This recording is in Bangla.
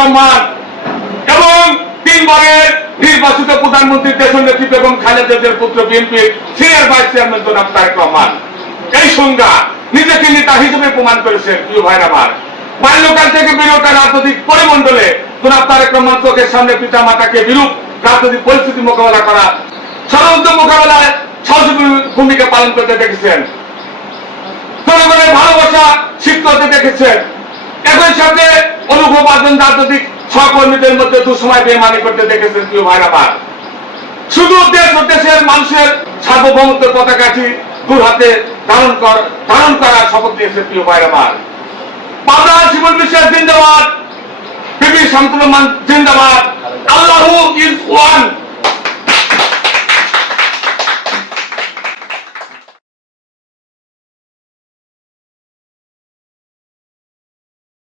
রহমান এবং 3 বারের নির্বাচিত প্রধানমন্ত্রী দেশের নেত্রী বেগম খালেদা জিয়ার পুত্র বিএনপির সিনিয়র ভাইস চেয়ারম্যান জনাব তারেক রহমান এই সংজ্ঞা নিজেকে নেতা হিসেবে প্রমাণ করেছেন। প্রিয় ভাইরা আমার, বাল্যকাল থেকে বেড়ে ওঠা রাজনৈতিক পরিমণ্ডলে জনাব তারেক রহমান চোখের সামনে পিতা মাতাকে বিরূপ রাজনৈতিক পরিস্থিতি মোকাবেলা করা ষড়যন্ত্র মোকাবেলায় সাহসী ভূমিকা পালন করতে দেখেছেন। জনগণের ভালোবাসা শিখতে হতে দেখেছেন। একই সাথে অনুভব আর্জন রাজনৈতিক সহকর্মীদের মধ্যে দুঃসময় বেমানি করতে দেখেছেন। প্রিয় ভাইরা আমার, শুধু দেশ ও দেশের মানুষের সার্বভৌমত্বের পতাকাটি দুই হাতে ধারণ করার শপথ নিয়েছেন। প্রিয় ভাইরা আমার, পাবনা শিমুল বিশ্বাস জিন্দাবাদ, বিবি শামসুল রহমান জিন্দাবাদ, আল্লাহু ইজ ওয়ান।